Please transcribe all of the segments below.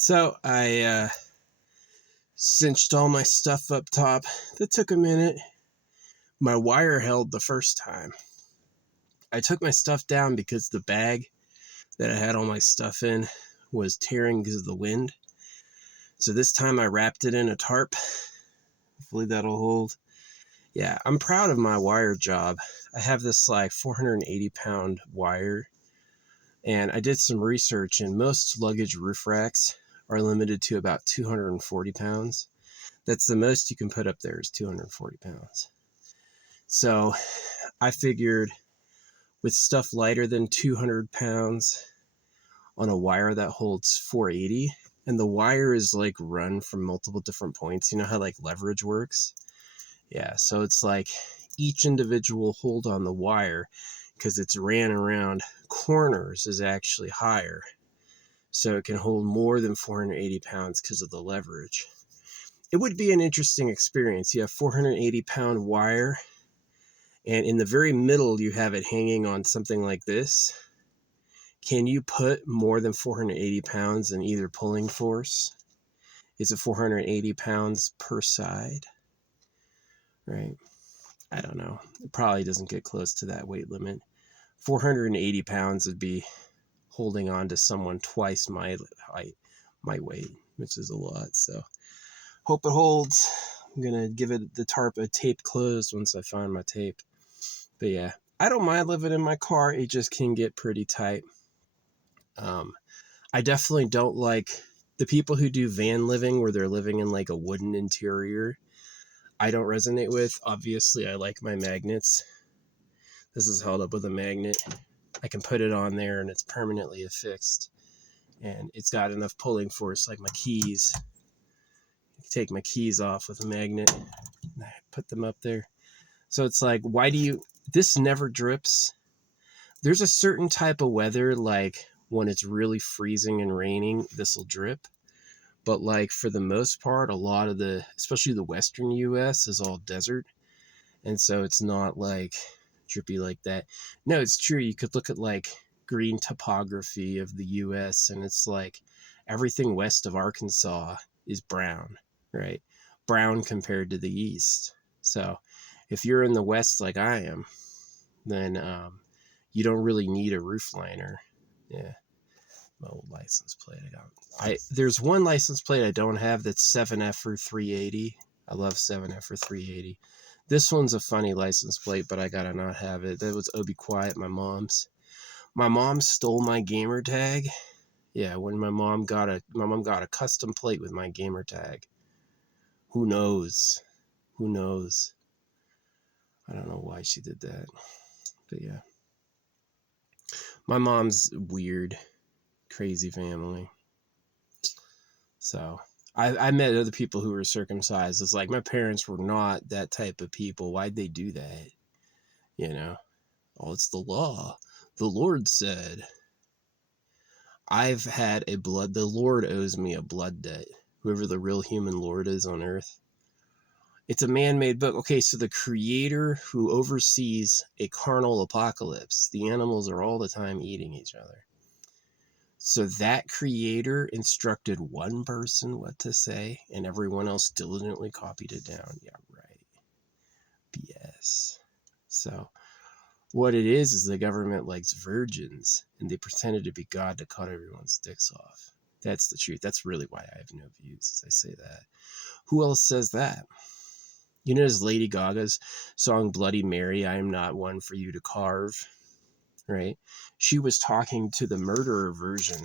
So I cinched all my stuff up top. That took a minute. My wire held the first time. I took my stuff down because the bag that I had all my stuff in was tearing because of the wind. So this time I wrapped it in a tarp. Hopefully that'll hold. Yeah, I'm proud of my wire job. I have this like 480-pound wire, and I did some research, and most luggage roof racks are limited to about 240 pounds. That's the most you can put up there is 240 pounds. So I figured with stuff lighter than 200 pounds on a wire that holds 480, and the wire is like run from multiple different points. You know how like leverage works? Yeah, so it's like each individual hold on the wire, because it's ran around corners, is actually higher. So it can hold more than 480 pounds because of the leverage. It would be an interesting experience. You have 480-pound wire, and in the very middle you have it hanging on something like this. Can you put more than 480 pounds in either pulling force? Is it 480 pounds per side? Right? I don't know. It probably doesn't get close to that weight limit. 480 pounds would be holding on to someone twice my height, my weight, which is a lot. So hope it holds. I'm going to give it the tarp a tape closed once I find my tape. But yeah, I don't mind living in my car. It just can get pretty tight. I definitely don't like the people who do van living where they're living in like a wooden interior. I don't resonate with. Obviously, I like my magnets. This is held up with a magnet. I can put it on there and it's permanently affixed. And it's got enough pulling force, like my keys. I can take my keys off with a magnet and I put them up there. So it's like, this never drips. There's a certain type of weather, like when it's really freezing and raining, this will drip. But like for the most part, a lot of especially the western US is all desert. And so it's not like drippy like that. No, it's true. You could look at like green topography of the US and it's like everything west of Arkansas is brown, right? Brown compared to the east. So if you're in the west like I am, then you don't really need a roof liner. Yeah. My old license plate there's one license plate I don't have that's 7F or 380. I love 7F or 380. This one's a funny license plate, but I gotta not have it. That was Be Quiet, my mom's. My mom stole my gamer tag. Yeah, when my mom got a custom plate with my gamer tag. Who knows? Who knows? I don't know why she did that. But yeah. My mom's weird, crazy family. So I met other people who were circumcised. It's like my parents were not that type of people. Why'd they do that? You know? Oh, it's the law. The Lord said. The Lord owes me a blood debt. Whoever the real human Lord is on earth. It's a man-made book. Okay, so the creator who oversees a carnal apocalypse, the animals are all the time eating each other. So that creator instructed one person what to say, and everyone else diligently copied it down. Yeah, right. BS. So what it is the government likes virgins, and they pretended to be God to cut everyone's dicks off. That's the truth. That's really why I have no views as I say that. Who else says that? You know, there's Lady Gaga's song Bloody Mary, I am not one for you to carve. Right? She was talking to the murderer version,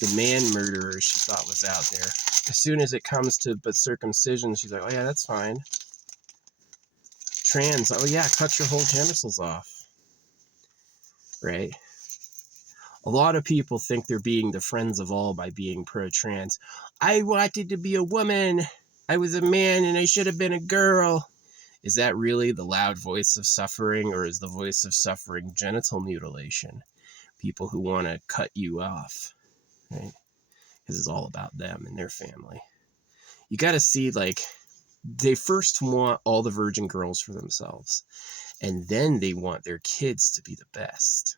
the man murderer she thought was out there. As soon as it comes to but circumcision, she's like, oh yeah, that's fine. Trans, oh yeah, cut your whole genitals off. Right? A lot of people think they're being the friends of all by being pro-trans. I wanted to be a woman. I was a man and I should have been a girl. Is that really the loud voice of suffering, or is the voice of suffering genital mutilation? People who want to cut you off, right? Because it's all about them and their family. You got to see, like, they first want all the virgin girls for themselves, and then they want their kids to be the best,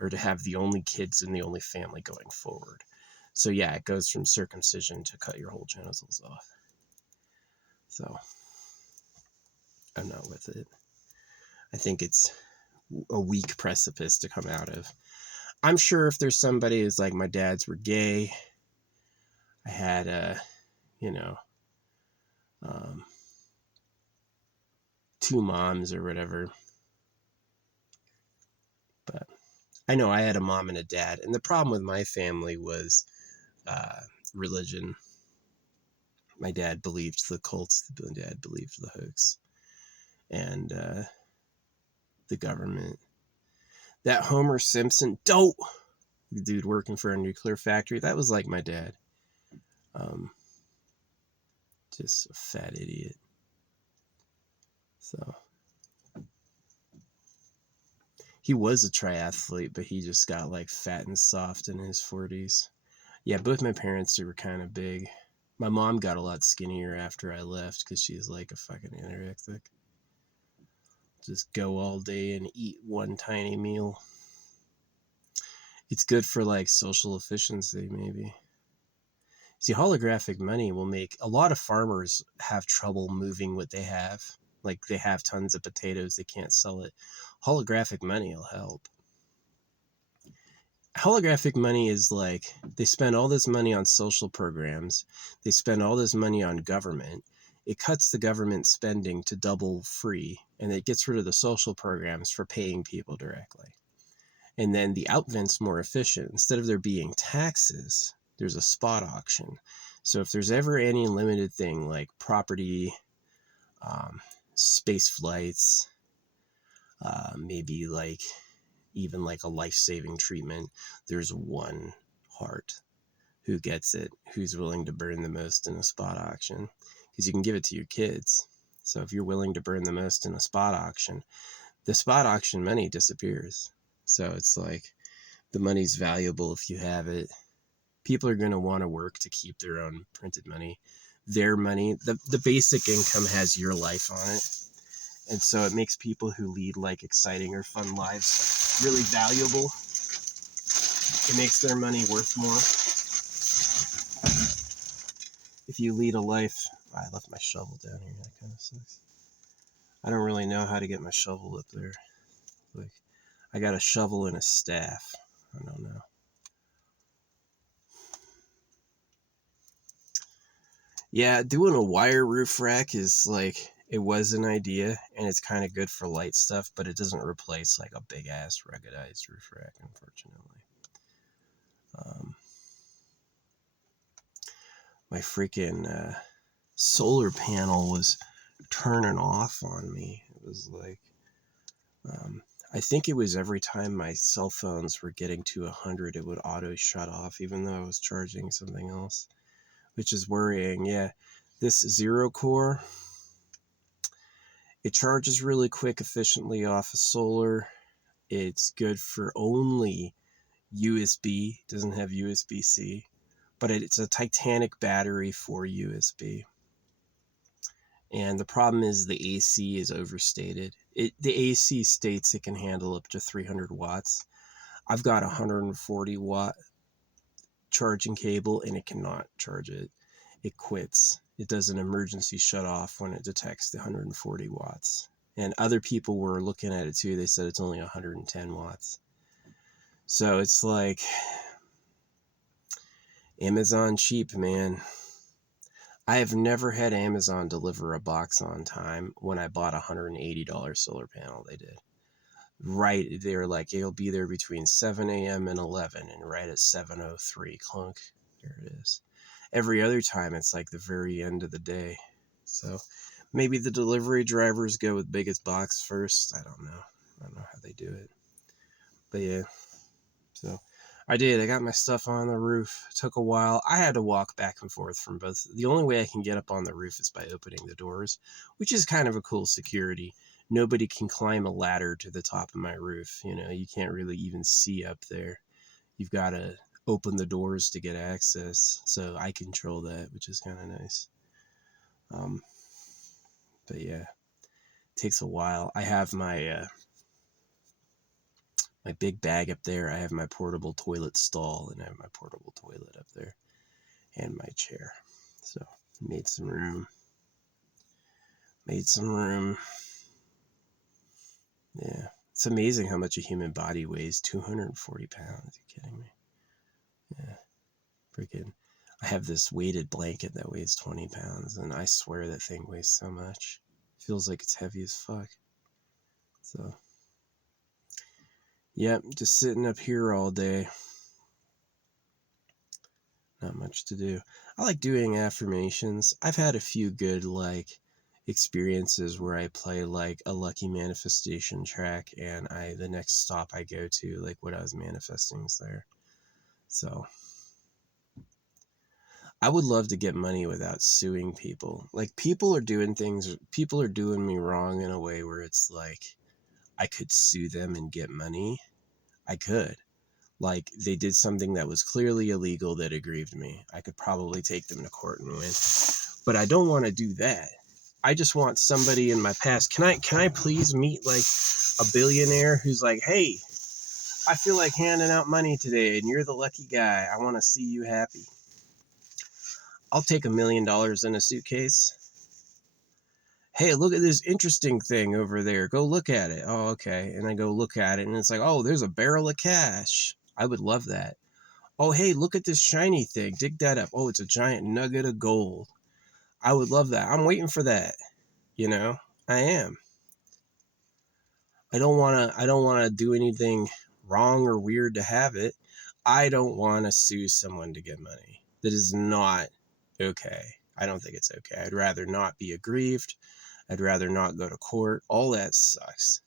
or to have the only kids in the only family going forward. So yeah, it goes from circumcision to cut your whole genitals off. So I'm not with it. I think it's a weak precipice to come out of. I'm sure if there's somebody who's like, my dads were gay, I had you know, um, 2 moms or whatever. But I know I had a mom and a dad, and the problem with my family was religion. My dad believed the cults. My dad believed the hoax, and the government. That Homer Simpson dope, the dude working for a nuclear factory, that was like my dad. Just a fat idiot. So he was a triathlete, but he just got like fat and soft in his 40s. Yeah, both my parents were kind of big. My mom got a lot skinnier after I left because she's like a fucking anorexic. Just go all day and eat one tiny meal. It's good for like social efficiency, maybe. See, holographic money will make a lot of farmers have trouble moving what they have. Like they have tons of potatoes, they can't sell it. Holographic money will help. Holographic money is like they spend all this money on social programs, they spend all this money on government. It cuts the government spending to double free, and it gets rid of the social programs for paying people directly. And then the outvent's more efficient. Instead of there being taxes, there's a spot auction. So if there's ever any limited thing like property, space flights, maybe like even like a life-saving treatment, there's one heart who gets it, who's willing to burn the most in a spot auction, because you can give it to your kids. So if you're willing to burn the most in a spot auction, the spot auction money disappears. So it's like the money's valuable if you have it. People are going to want to work to keep their own printed money. Their money, the basic income has your life on it. And so it makes people who lead like exciting or fun lives really valuable. It makes their money worth more. If you lead a life, I left my shovel down here. That kind of sucks. I don't really know how to get my shovel up there. Like, I got a shovel and a staff. I don't know. Yeah, doing a wire roof rack is like, it was an idea, and it's kind of good for light stuff, but it doesn't replace like a big ass ruggedized roof rack, unfortunately. My freaking solar panel was turning off on me. It was like, I think it was every time my cell phones were getting to 100, it would auto shut off, even though I was charging something else, which is worrying. Yeah, this Zero Core, it charges really quick, efficiently off of solar. It's good for only USB, doesn't have USB-C, but it's a Titanic battery for USB. And the problem is the AC is overstated. The AC states it can handle up to 300 watts. I've got a 140 watt charging cable and it cannot charge it. It quits. It does an emergency shut off when it detects the 140 watts. And other people were looking at it too. They said it's only 110 watts. So it's like Amazon cheap, man. I have never had Amazon deliver a box on time. When I bought a $180 solar panel, they did. Right, they were like, it'll be there between 7 a.m. and 11, and right at 7:03, clunk, there it is. Every other time, it's like the very end of the day. So maybe the delivery drivers go with biggest box first. I don't know. I don't know how they do it. But yeah, so I did. I got my stuff on the roof. It took a while. I had to walk back and forth from both. The only way I can get up on the roof is by opening the doors, which is kind of a cool security. Nobody can climb a ladder to the top of my roof. You know, you can't really even see up there. You've got to open the doors to get access. So I control that, which is kind of nice. But yeah, it takes a while. I have my my big bag up there. I have my portable toilet stall, and I have my portable toilet up there, and my chair. So made some room. Yeah. It's amazing how much a human body weighs. 240 pounds. Are you kidding me? Yeah. Freaking. I have this weighted blanket that weighs 20 pounds, and I swear that thing weighs so much. It feels like it's heavy as fuck. So, yep, just sitting up here all day. Not much to do. I like doing affirmations. I've had a few good, like, experiences where I play, like, a lucky manifestation track, and the next stop I go to, like, what I was manifesting is there. So, I would love to get money without suing people. Like, people are doing me wrong in a way where it's like, I could sue them and get money. I could. Like, they did something that was clearly illegal that aggrieved me. I could probably take them to court and win. But I don't want to do that. I just want somebody in my past. Can I please meet, like, a billionaire who's like, hey, I feel like handing out money today, and you're the lucky guy. I want to see you happy. I'll take $1 million in a suitcase. Hey, look at this interesting thing over there. Go look at it. Oh, okay. And I go look at it, and it's like, oh, there's a barrel of cash. I would love that. Oh, hey, look at this shiny thing. Dig that up. Oh, it's a giant nugget of gold. I would love that. I'm waiting for that. You know, I am. I don't want to do anything wrong or weird to have it. I don't want to sue someone to get money. That is not okay. I don't think it's okay. I'd rather not be aggrieved. I'd rather not go to court. All that sucks.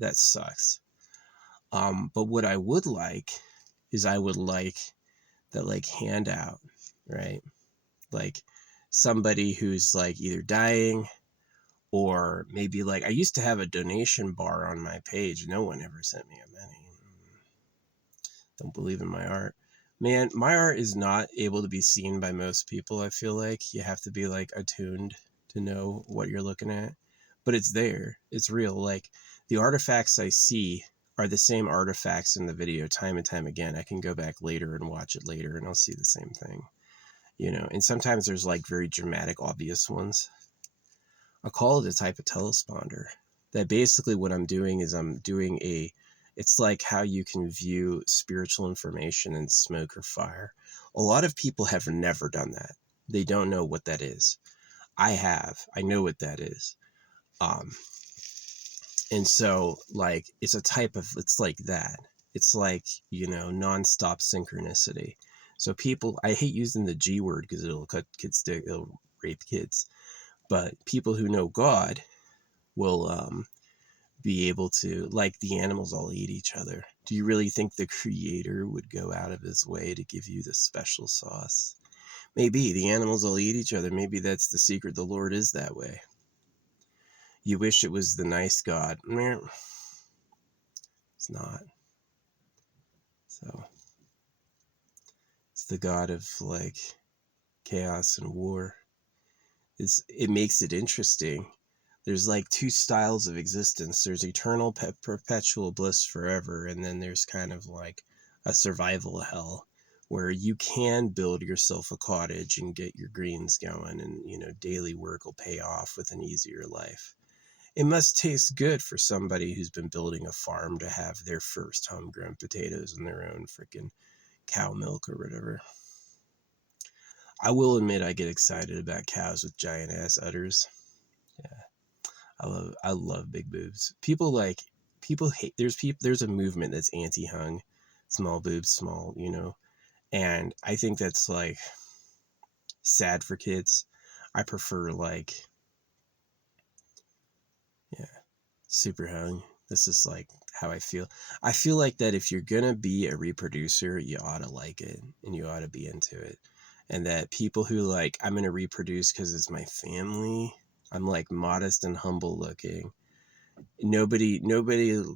That sucks. But what I would like is I would like that, like, handout, right? Like, somebody who's, like, either dying or maybe, like, I used to have a donation bar on my page. No one ever sent me a penny. Don't believe in my art. Man, my art is not able to be seen by most people. I feel like you have to be, like, attuned to know what you're looking at. But it's there. It's real. Like, the artifacts I see are the same artifacts in the video time and time again. I can go back later and watch it later, and I'll see the same thing. You know, and sometimes there's, like, very dramatic, obvious ones. I call it a type of telesponder. That basically what I'm doing is I'm doing it's like how you can view spiritual information in smoke or fire. A lot of people have never done that. They don't know what that is. I have. I know what that is. And so, like, it's like that. It's like, you know, nonstop synchronicity. So people, I hate using the G word because it'll rape kids. But people who know God will be able to, like, the animals all eat each other. Do you really think the creator would go out of his way to give you this special sauce? Maybe the animals all eat each other. Maybe that's the secret. The Lord is that way. You wish it was the nice God. It's not. So it's the God of, like, chaos and war. It makes it interesting. There's, like, two styles of existence. There's eternal perpetual bliss forever, and then there's kind of like a survival hell where you can build yourself a cottage and get your greens going, and, you know, daily work will pay off with an easier life. It must taste good for somebody who's been building a farm to have their first homegrown potatoes and their own freaking cow milk or whatever. I will admit I get excited about cows with giant ass udders. Yeah. I love big boobs. People hate, there's a movement that's anti-hung, small boobs, small, you know, and I think that's, like, sad for kids. I prefer, like, yeah, super hung. This is, like, how I feel. I feel like that if you're gonna be a reproducer, you ought to like it and you ought to be into it. And that people who, like, I'm gonna reproduce because it's my family, I'm, like, modest and humble looking. Nobody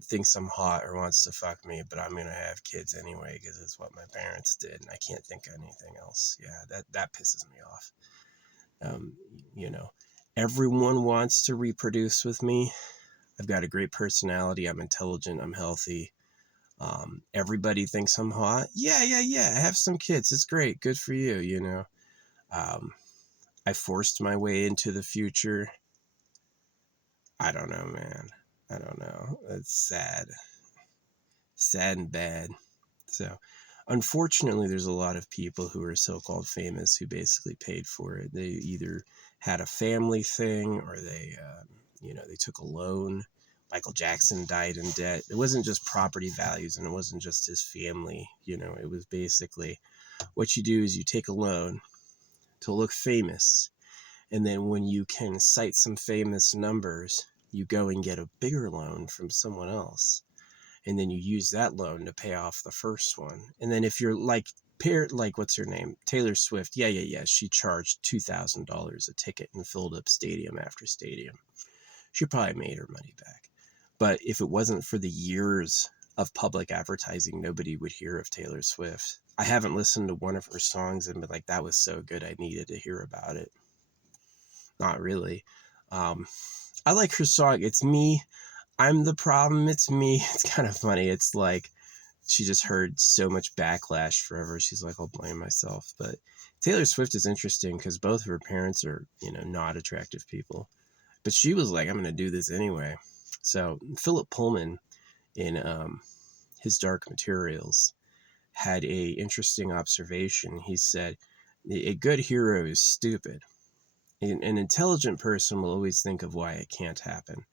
thinks I'm hot or wants to fuck me, but I'm gonna have kids anyway because it's what my parents did, and I can't think of anything else. Yeah, that pisses me off. You know, everyone wants to reproduce with me. I've got a great personality. I'm intelligent. I'm healthy. Everybody thinks I'm hot. Yeah, yeah, yeah. I have some kids. It's great. Good for you, you know. Um, I forced my way into the future. I don't know, man. I don't know. It's sad. Sad and bad. So, unfortunately, there's a lot of people who are so-called famous who basically paid for it. They either had a family thing or they, they took a loan. Michael Jackson died in debt. It wasn't just property values and it wasn't just his family. It was basically what you do is you take a loan to look famous. And then when you can cite some famous numbers, you go and get a bigger loan from someone else. And then you use that loan to pay off the first one. And then if you're like what's her name? Taylor Swift. Yeah. She charged $2,000 a ticket and filled up stadium after stadium. She probably made her money back. But if it wasn't for the years of public advertising, nobody would hear of Taylor Swift. I haven't listened to one of her songs and been like, that was so good, I needed to hear about it. Not really. I like her song, It's Me, I'm the Problem, It's Me. It's kind of funny. It's like she just heard so much backlash forever. She's like, I'll blame myself. But Taylor Swift is interesting because both of her parents are, not attractive people. But she was like, I'm going to do this anyway. So Philip Pullman in his Dark Materials had a interesting observation. He said, a good hero is stupid. An intelligent person will always think of why it can't happen.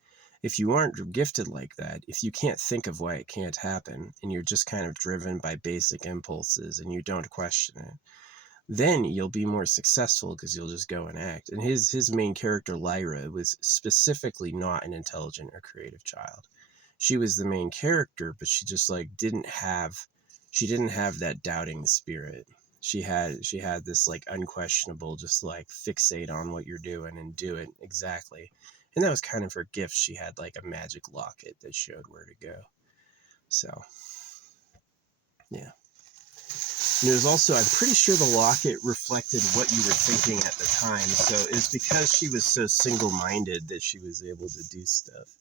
If you aren't gifted like that, if you can't think of why it can't happen, and you're just kind of driven by basic impulses and you don't question it, then you'll be more successful because you'll just go and act. And his main character, Lyra, was specifically not an intelligent or creative child. She was the main character, but she just like didn't have that doubting spirit. She had this like unquestionable, just like fixate on what you're doing and do it exactly. And that was kind of her gift. She had like a magic locket that showed where to go. So, yeah. And it was also, I'm pretty sure the locket reflected what you were thinking at the time. So it was because she was so single-minded that she was able to do stuff.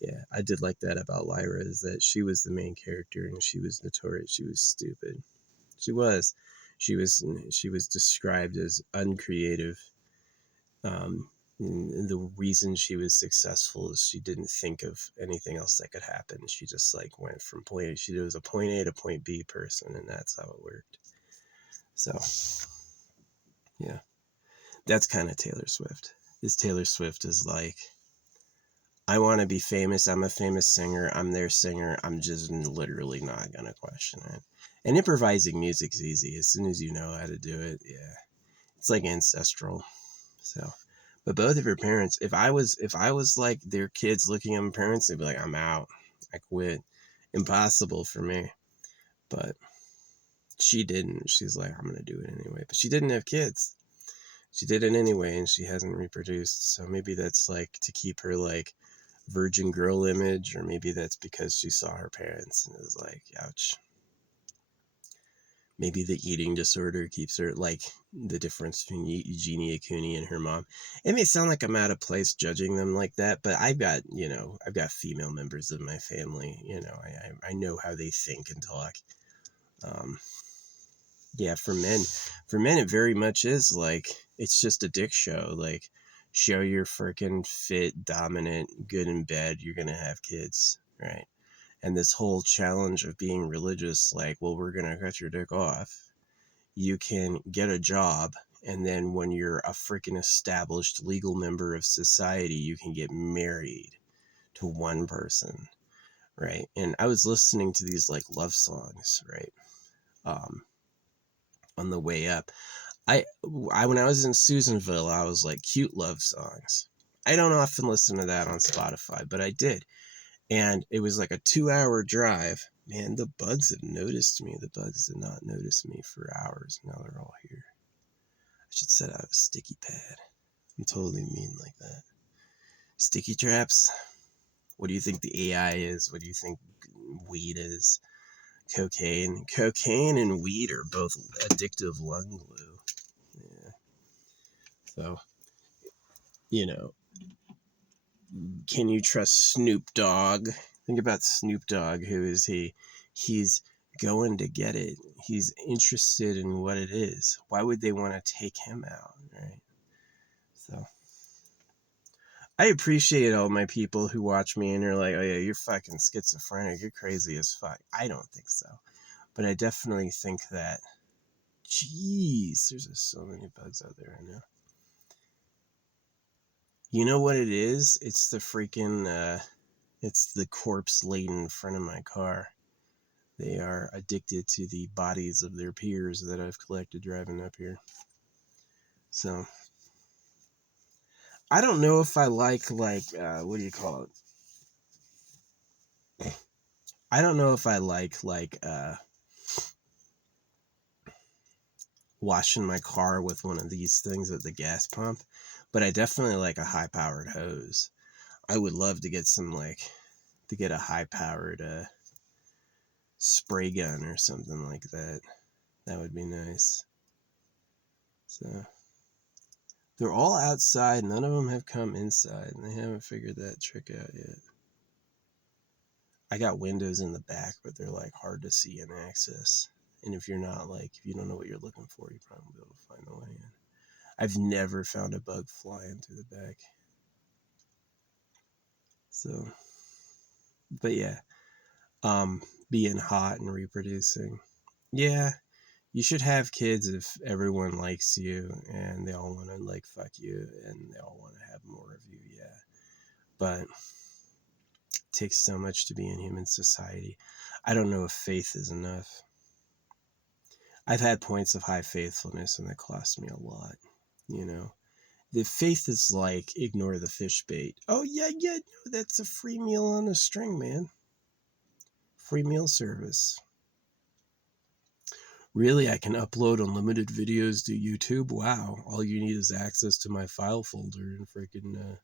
Yeah, I did like that about Lyra, is that she was the main character and she was notorious. She was stupid. She was. She was described as uncreative. And the reason she was successful is she didn't think of anything else that could happen. She just like went from point. She was a point A to point B person, and that's how it worked. So, yeah, that's kind of Taylor Swift. Taylor Swift is like, I want to be famous. I'm a famous singer. I'm their singer. I'm just literally not gonna question it. And improvising music's easy as soon as you know how to do it. Yeah, it's like ancestral. So, but both of her parents, if I was like their kids looking at my parents, they'd be like, I'm out. I quit. Impossible for me. But she didn't. She's like, I'm gonna do it anyway. But she didn't have kids. She did it anyway, and she hasn't reproduced. So maybe that's like to keep her like virgin girl image, or maybe that's because she saw her parents and it was like, ouch. Maybe the eating disorder keeps her, like the difference between Eugenia Cooney and her mom. It may sound like I'm out of place judging them like that, but I've got female members of my family. I know how they think and talk. Yeah, for men, it very much is like, it's just a dick show. Like, show you're freaking fit, dominant, good in bed, you're gonna have kids, right? And this whole challenge of being religious, like, well, we're gonna cut your dick off. You can get a job, and then when you're a freaking established legal member of society, you can get married to one person, right? And I was listening to these like love songs, right? On the way up. When I was in Susanville, I was like, cute love songs. I don't often listen to that on Spotify, but I did. And it was like a 2-hour drive. Man, the bugs have noticed me. The bugs did not notice me for hours. Now they're all here. I should set out a sticky pad. I'm totally mean like that. Sticky traps? What do you think the AI is? What do you think weed is? Cocaine. Cocaine and weed are both addictive lung glue. Yeah. So, can you trust Snoop Dogg? Think about Snoop Dogg. Who is he? He's going to get it. He's interested in what it is. Why would they want to take him out, right? So I appreciate all my people who watch me and are like, oh yeah, you're fucking schizophrenic. You're crazy as fuck. I don't think so. But I definitely think that, jeez, there's just so many bugs out there right now. You know what it is? It's the freaking, it's the corpse laid in front of my car. They are addicted to the bodies of their peers that I've collected driving up here. So, I don't know if I like, what do you call it? I don't know if I like, washing my car with one of these things at the gas pump, but I definitely like a high-powered hose. I would love to get a high-powered, spray gun or something like that. That would be nice. So, they're all outside. None of them have come inside, and they haven't figured that trick out yet. I got windows in the back, but they're like hard to see and access. And if you don't know what you're looking for, you probably won't be able to find the way in. I've never found a bug flying through the back. So, but yeah, being hot and reproducing. Yeah, you should have kids if everyone likes you and they all want to like fuck you and they all want to have more of you. Yeah, but it takes so much to be in human society. I don't know if faith is enough. I've had points of high faithfulness and that cost me a lot, you know. The faith is like, ignore the fish bait. Oh, yeah, no, that's a free meal on a string, man. Free meal service. Really, I can upload unlimited videos to YouTube? Wow, all you need is access to my file folder and freaking,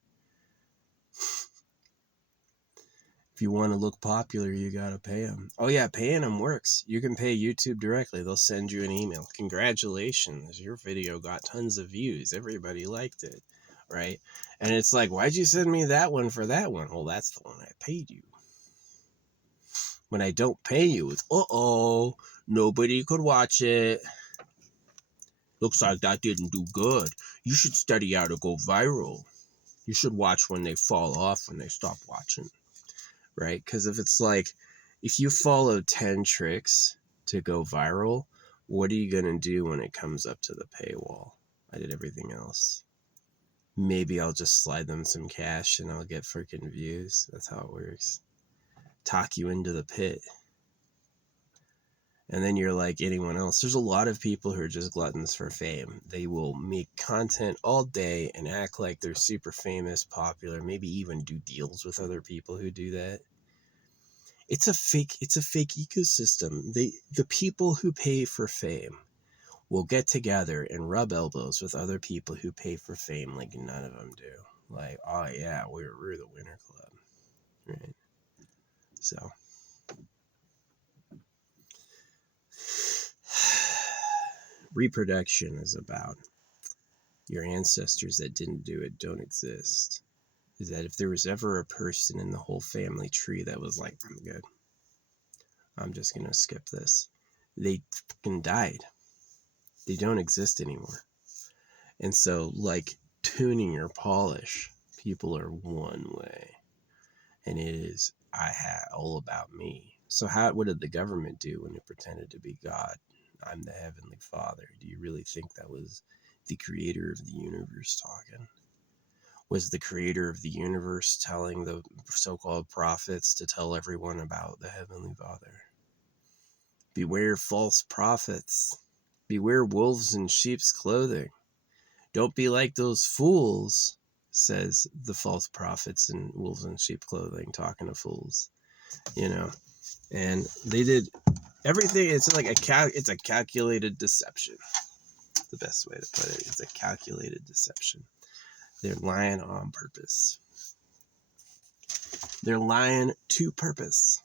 if you want to look popular, you gotta pay them. Oh yeah, paying them works. You can pay YouTube directly. They'll send you an email. Congratulations, your video got tons of views. Everybody liked it, right? And it's like, why'd you send me that one for that one? Well, that's the one I paid you. When I don't pay you, it's, nobody could watch it. Looks like that didn't do good. You should study how to go viral. You should watch when they fall off, when they stop watching. Right? Because if you follow 10 tricks to go viral, what are you going to do when it comes up to the paywall? I did everything else. Maybe I'll just slide them some cash and I'll get freaking views. That's how it works. Talk you into the pit. And then you're like anyone else. There's a lot of people who are just gluttons for fame. They will make content all day and act like they're super famous, popular, maybe even do deals with other people who do that. It's a fake ecosystem. The people who pay for fame will get together and rub elbows with other people who pay for fame like none of them do. Like, oh yeah, we're the winner club. Right? So reproduction is about your ancestors that didn't do it don't exist. Is that if there was ever a person in the whole family tree that was like, I'm good, I'm just gonna skip this, they fucking died. They don't exist anymore. And so, like, tuning your polish, people are one way, and it is all about me. So what did the government do when it pretended to be God? I'm the Heavenly Father. Do you really think that was the creator of the universe talking? Was the creator of the universe telling the so-called prophets to tell everyone about the Heavenly Father? Beware false prophets. Beware wolves in sheep's clothing. Don't be like those fools, says the false prophets in wolves in sheep clothing, talking to fools, and they did everything. It's like it's a calculated deception. The best way to put it. It's a calculated deception. They're lying on purpose. They're lying to purpose.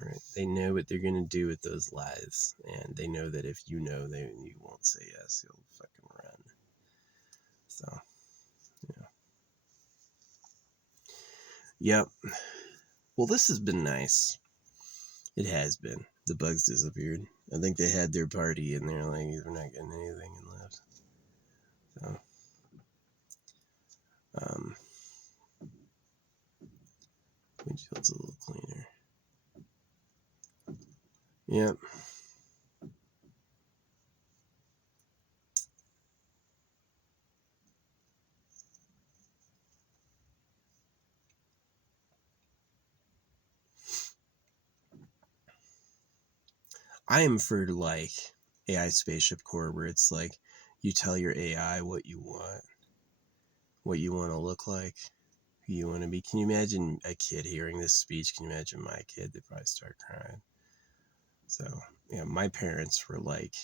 Right? They know what they're going to do with those lies, and they know that if you won't say yes, you'll fucking run. So, yeah. Yep. Well, this has been nice. It has been. The bugs disappeared. I think they had their party and they're like, we're not getting anything and left. So, windshield's a little cleaner. Yep. I am for like AI Spaceship Core, where it's like you tell your AI what you want to look like, who you want to be. Can you imagine a kid hearing this speech? Can you imagine my kid? They'd probably start crying. So yeah, my parents were like,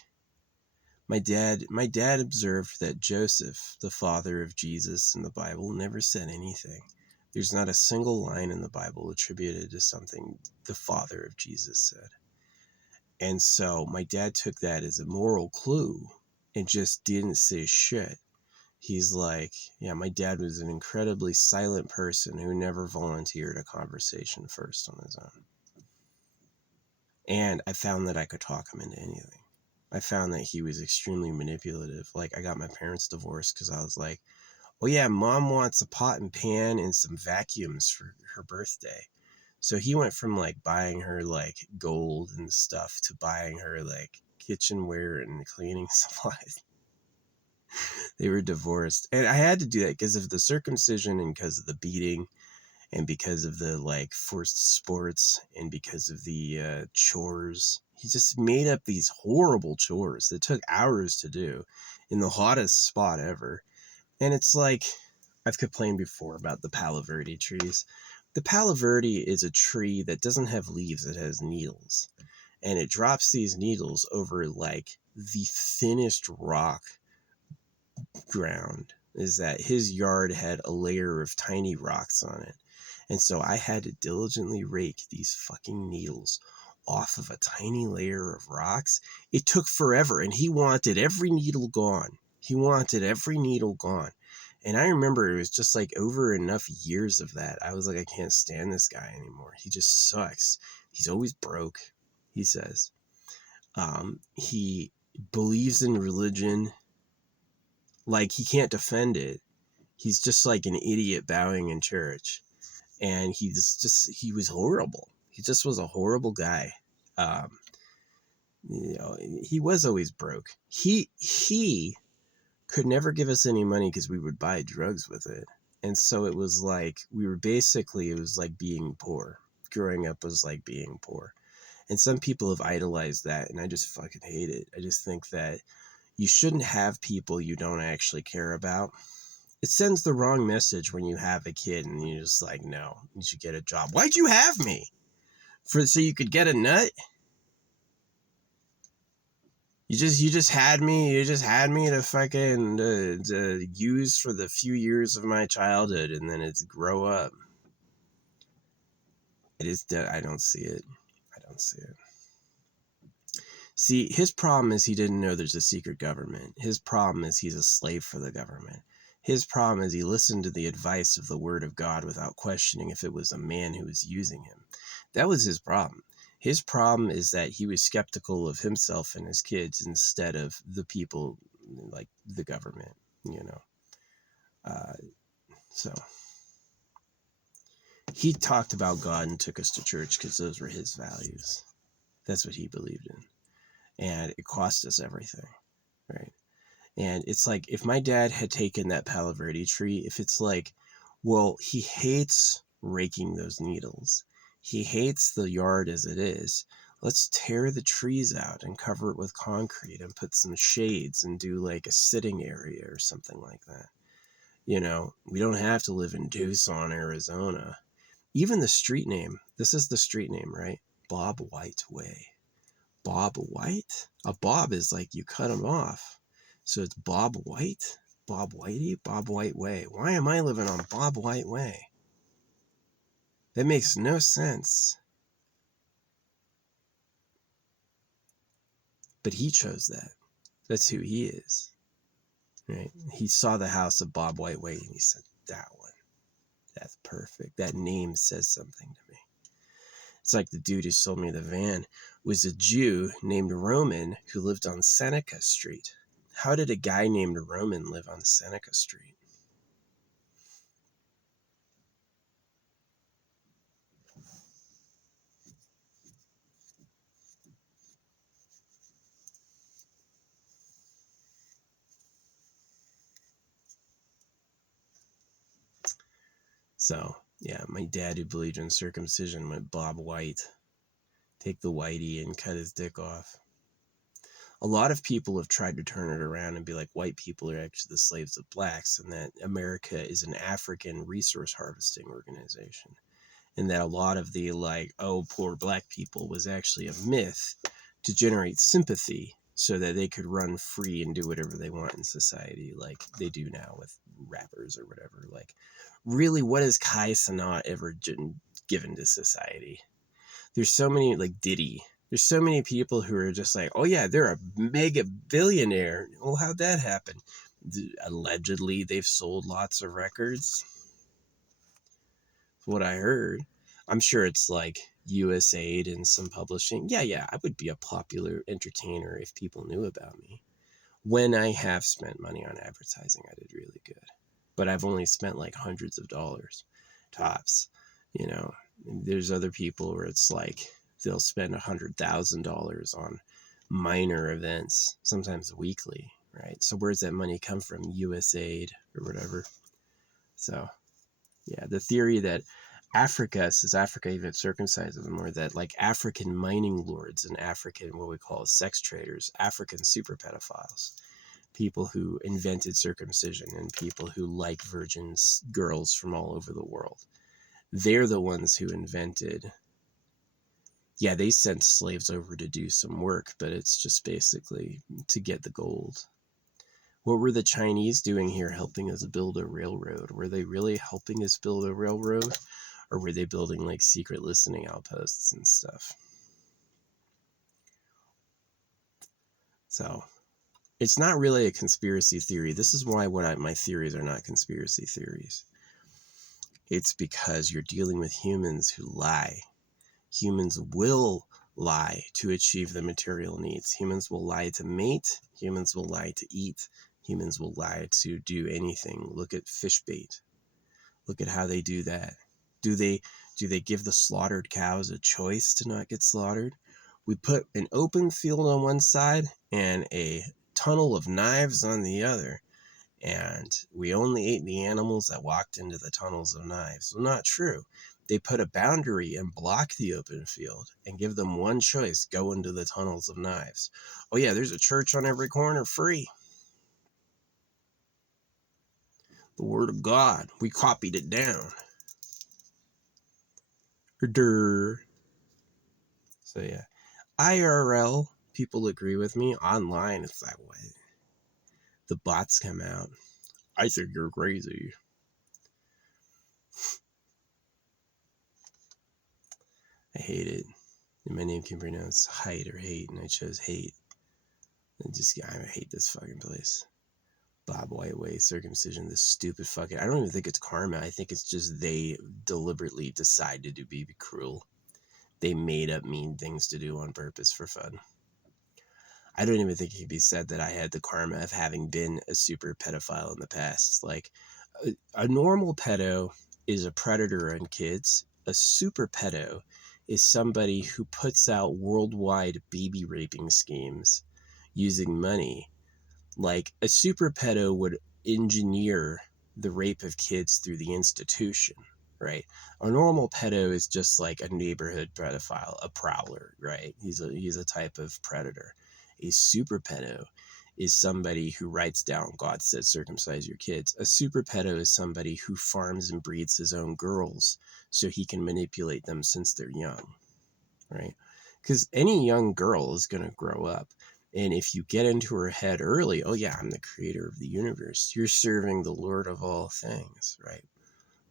my dad observed that Joseph, the father of Jesus in the Bible, never said anything. There's not a single line in the Bible attributed to something the father of Jesus said. And so my dad took that as a moral clue and just didn't say shit. He's like, yeah, my dad was an incredibly silent person who never volunteered a conversation first on his own. And I found that I could talk him into anything. I found that he was extremely manipulative. Like, I got my parents divorced because I was like, oh yeah, mom wants a pot and pan and some vacuums for her birthday. So he went from like buying her like gold and stuff to buying her like kitchenware and cleaning supplies. They were divorced. And I had to do that because of the circumcision and because of the beating and because of the like forced sports and because of the chores. He just made up these horrible chores that took hours to do in the hottest spot ever. And it's like, I've complained before about the Palo Verde trees. The Palo Verde is a tree that doesn't have leaves, it has needles. And it drops these needles over like the thinnest rock ground. Is that his yard had a layer of tiny rocks on it. And so I had to diligently rake these fucking needles off of a tiny layer of rocks. It took forever, and he wanted every needle gone. And I remember it was just like over enough years of that. I was like, I can't stand this guy anymore. He just sucks. He's always broke, he says. He believes in religion. Like, he can't defend it. He's just like an idiot bowing in church. And he was horrible. He just was a horrible guy. He was always broke. He could never give us any money because we would buy drugs with it. And so it was like, it was like being poor. Growing up was like being poor. And some people have idolized that, and I just fucking hate it. I just think that you shouldn't have people you don't actually care about. It sends the wrong message when you have a kid and you're just like, no, you should get a job. Why'd you have me? So you could get a nut? You just had me to fucking to use for the few years of my childhood, and then it's grow up. It is dead. I don't see it. See, his problem is he didn't know there's a secret government. His problem is he's a slave for the government. His problem is he listened to the advice of the word of God without questioning if it was a man who was using him. That was his problem. His problem is that he was skeptical of himself and his kids instead of the people, like the government, So he talked about God and took us to church because those were his values. That's what he believed in. And it cost us everything, right? And it's like, if my dad had taken that Palo Verde tree, if it's like, well, he hates raking those needles. He hates the yard as it is. Let's tear the trees out and cover it with concrete and put some shades and do like a sitting area or something like that. We don't have to live in Tucson, Arizona. Even the street name, this is the street name, right? Bob White Way. Bob White? A bob is like you cut him off. So it's Bob White? Bob Whitey? Bob White Way. Why am I living on Bob White Way? That makes no sense. But he chose that. That's who he is. Right? He saw the house of Bob White Way and he said, that one. That's perfect. That name says something to me. It's like the dude who sold me the van was a Jew named Roman who lived on Seneca Street. How did a guy named Roman live on Seneca Street? So, yeah, my dad who believed in circumcision went Bob White. Take the whitey and cut his dick off. A lot of people have tried to turn it around and be like, white people are actually the slaves of blacks, and that America is an African resource harvesting organization. And that a lot of the, like, oh, poor black people was actually a myth to generate sympathy so that they could run free and do whatever they want in society, like they do now with rappers or whatever. Like, really, what has Kai Cenat ever given to society? There's so many, like Diddy. There's so many people who are just like, oh yeah, they're a mega billionaire. Well, how'd that happen? Allegedly, they've sold lots of records. What I heard. I'm sure it's like USAID and some publishing. Yeah, I would be a popular entertainer if people knew about me. When I have spent money on advertising, I did really good. But I've only spent like hundreds of dollars, tops. You know, there's other people where it's like they'll spend $100,000 on minor events, sometimes weekly, right? So where's that money come from? USAID or whatever. So, yeah, the theory that Africa, since Africa even circumcised them, or that like African mining lords and African, what we call sex traders, African super pedophiles, people who invented circumcision and people who like virgin girls from all over the world. They're the ones who invented. Yeah, they sent slaves over to do some work, but it's just basically to get the gold. What were the Chinese doing here helping us build a railroad? Were they really helping us build a railroad? Or were they building like secret listening outposts and stuff? So it's not really a conspiracy theory. This is why my theories are not conspiracy theories. It's because you're dealing with humans who lie. Humans will lie to achieve the material needs. Humans will lie to mate. Humans will lie to eat. Humans will lie to do anything. Look at fish bait. Look at how they do that. Do they give the slaughtered cows a choice to not get slaughtered? We put an open field on one side and a tunnel of knives on the other, and we only ate the animals that walked into the tunnels of knives. Well, not true. They put a boundary and block the open field and give them one choice: go into the tunnels of knives. Oh yeah, there's a church on every corner, free. The word of God. We copied it down. So yeah, IRL, people agree with me. Online, it's like, what? The bots come out. I think you're crazy. I hate it. And my name can pronounce height or hate, and I chose hate. I hate this fucking place. Bob White way, circumcision, this stupid fucking. I don't even think it's karma. I think it's just they deliberately decided to be cruel. They made up mean things to do on purpose for fun. I don't even think it can be said that I had the karma of having been a super pedophile in the past. Like, a normal pedo is a predator on kids. A super pedo is somebody who puts out worldwide baby raping schemes using money. Like, a super pedo would engineer the rape of kids through the institution, right? A normal pedo is just like a neighborhood pedophile, a prowler, right? He's a type of predator. A super pedo is somebody who writes down, God said circumcise your kids. A super pedo is somebody who farms and breeds his own girls so he can manipulate them since they're young, right? Because any young girl is going to grow up. And if you get into her head early, oh yeah, I'm the creator of the universe, you're serving the Lord of all things, right?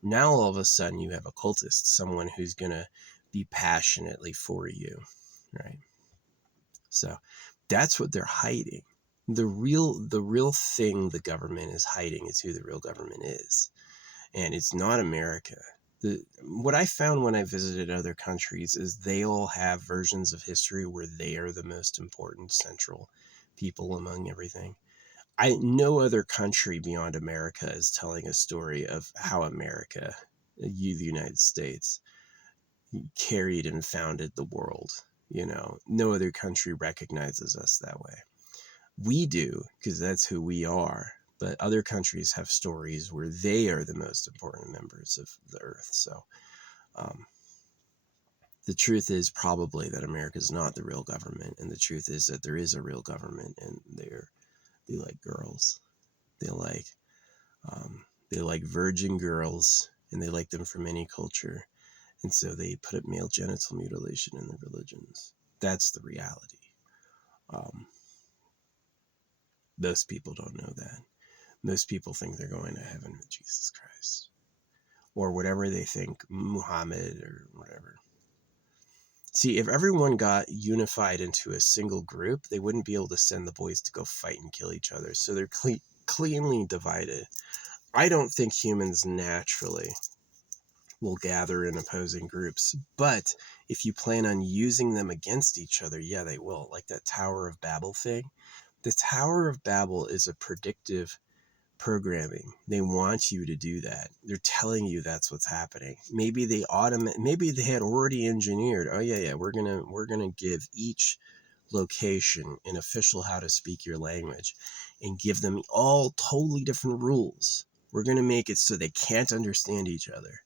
Now all of a sudden you have a cultist, someone who's going to be passionately for you, right? So that's what they're hiding. The real thing the government is hiding is who the real government is. And it's not America. What I found when I visited other countries is they all have versions of history where they are the most important central people among everything. No other country beyond America is telling a story of how America, the United States, carried and founded the world. No other country recognizes us that way. We do, because that's who we are. But other countries have stories where they are the most important members of the earth. So the truth is probably that America is not the real government. And the truth is that there is a real government, and they like girls. They like virgin girls, and they like them from any culture. And so they put up male genital mutilation in their religions. That's the reality. Most people don't know that. Most people think they're going to heaven with Jesus Christ, or whatever they think, Muhammad or whatever. See, if everyone got unified into a single group, they wouldn't be able to send the boys to go fight and kill each other. So they're cleanly divided. I don't think humans naturally will gather in opposing groups, but if you plan on using them against each other, yeah, they will. Like that Tower of Babel thing. The Tower of Babel is a predictive programming. They want you to do that. They're telling you that's what's happening. Maybe they had already engineered, oh yeah, we're gonna give each location an official how to speak your language and give them all totally different rules. We're gonna make it so they can't understand each other,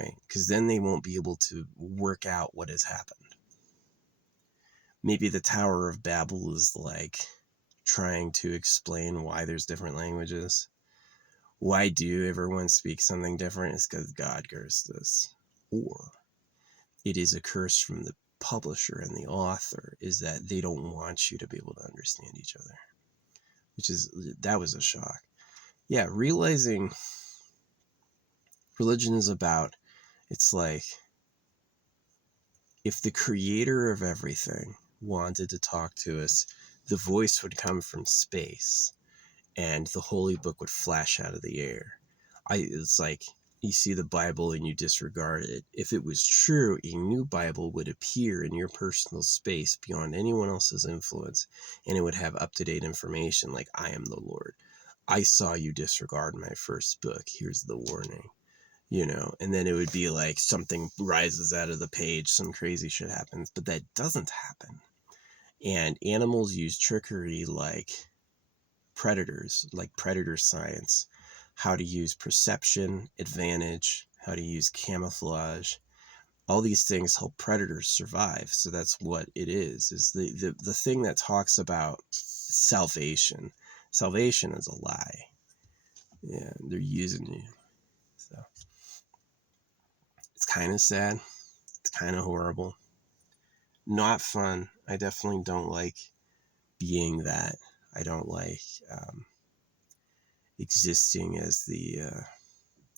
right? Because then they won't be able to work out what has happened. Maybe the Tower of Babel is like trying to explain why there's different languages. Why do everyone speak something different? It's because God cursed this. Or it is a curse from the publisher and the author, is that they don't want you to be able to understand each other. That was a shock. Yeah, realizing religion is about, it's like if the creator of everything wanted to talk to us, the voice would come from space and the holy book would flash out of the air. It's like you see the Bible and you disregard it. If it was true, a new Bible would appear in your personal space beyond anyone else's influence, and it would have up-to-date information like, I am the Lord. I saw you disregard my first book. Here's the warning. And then it would be like something rises out of the page, some crazy shit happens, but that doesn't happen. And animals use trickery like predators, like predator science, how to use perception, advantage, how to use camouflage. All these things help predators survive. So that's what it is the thing that talks about salvation. Salvation is a lie. Yeah, they're using you. So it's kind of sad. It's kind of horrible. Not fun. I definitely don't like being that. I don't like existing as the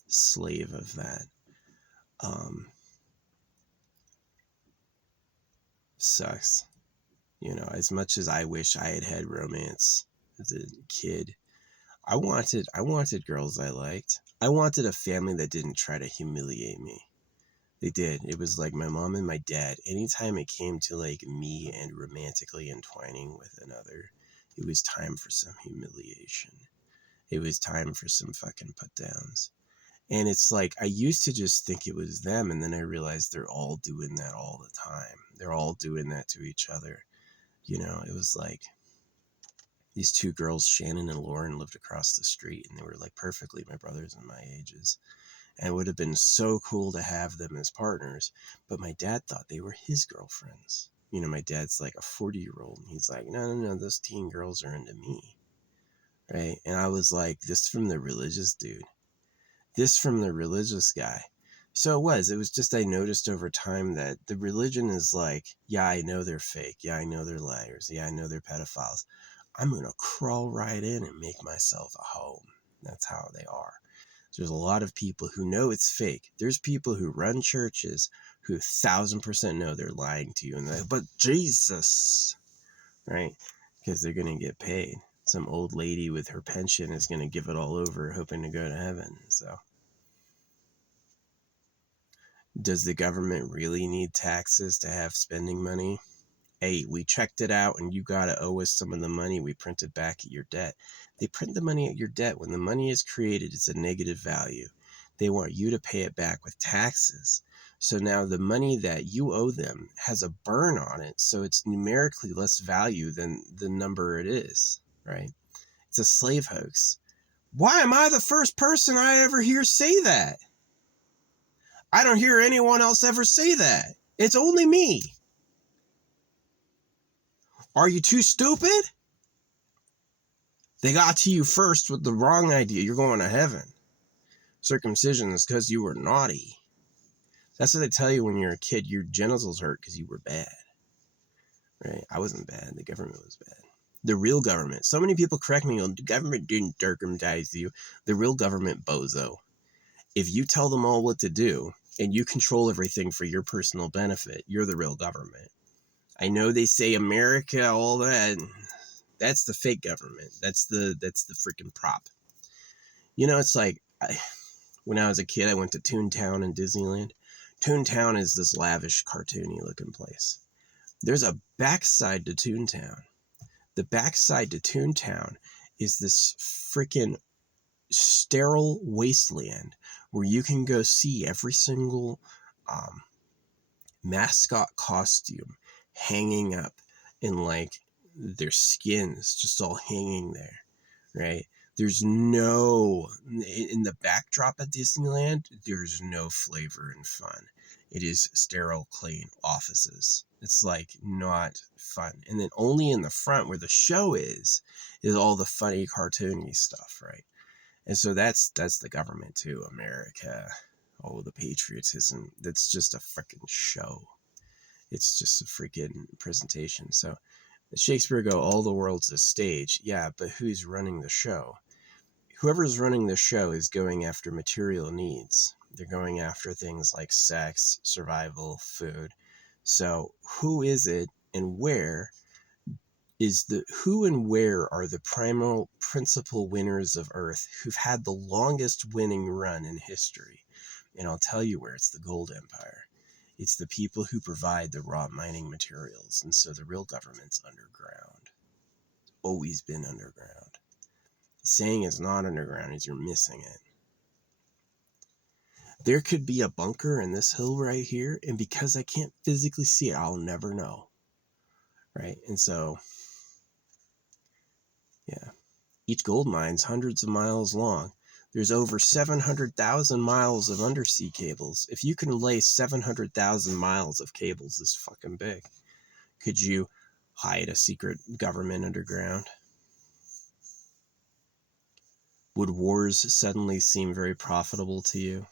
slave of that. Sucks. As much as I wish I had romance as a kid, I wanted girls I liked. I wanted a family that didn't try to humiliate me. They did. It was like my mom and my dad. Anytime it came to like me and romantically entwining with another, it was time for some humiliation. It was time for some fucking put downs. And it's like, I used to just think it was them, and then I realized they're all doing that all the time. They're all doing that to each other. It was like these two girls, Shannon and Lauren, lived across the street, and they were like perfectly my brothers and my ages. And it would have been so cool to have them as partners, but my dad thought they were his girlfriends. My dad's like a 40-year-old, and he's like, no, those teen girls are into me, right? And I was like, this from the religious dude. This from the religious guy. So it was just, I noticed over time that the religion is like, yeah, I know they're fake. Yeah, I know they're liars. Yeah, I know they're pedophiles. I'm going to crawl right in and make myself a home. That's how they are. There's a lot of people who know it's fake. There's people who run churches who 1,000% know they're lying to you. And they're like, but Jesus, right? Because they're going to get paid. Some old lady with her pension is going to give it all over hoping to go to heaven. So Does the government really need taxes to have spending money? Hey, we checked it out and you got to owe us some of the money we printed back at your debt. They print the money at your debt. When the money is created, it's a negative value. They want you to pay it back with taxes. So now the money that you owe them has a burn on it. So it's numerically less value than the number it is, right? It's a slave hoax. Why am I the first person I ever hear say that? I don't hear anyone else ever say that. It's only me. Are you too stupid? They got to you first with the wrong idea. You're going to heaven. Circumcision is because you were naughty. That's what they tell you when you're a kid. Your genitals hurt because you were bad. Right? I wasn't bad. The government was bad. The real government. So many people correct me on the government didn't circumcise you. The real government, bozo. If you tell them all what to do and you control everything for your personal benefit, you're the real government. I know they say America, all that. That's the fake government. That's the freaking prop. You know, it's like when I was a kid, I went to Toontown in Disneyland. Toontown is this lavish, cartoony looking place. There's a backside to Toontown. The backside to Toontown is this freaking sterile wasteland where you can go see every single mascot costume hanging up in like their skins just all hanging there, right? There's no, in the backdrop at Disneyland, there's no flavor and fun. It is sterile, clean offices. It's like not fun. And then only in the front where the show is all the funny cartoony stuff, right? And so that's the government too, America. Oh, the patriotism. That's just a freaking show. It's just a freaking presentation. So Shakespeare go, all the world's a stage. Yeah, but who's running the show? Whoever's running the show is going after material needs. They're going after things like sex, survival, food. So who is it and where are the primal principal winners of Earth who've had the longest winning run in history? And I'll tell you where. It's the Gold Empire. It's the people who provide the raw mining materials. And so the real government's underground. It's always been underground. Saying it's not underground is you're missing it. There could be a bunker in this hill right here, and because I can't physically see it, I'll never know. Right? And so, yeah. Each gold mine's hundreds of miles long. There's over 700,000 miles of undersea cables. If you can lay 700,000 miles of cables this fucking big, could you hide a secret government underground? Would wars suddenly seem very profitable to you?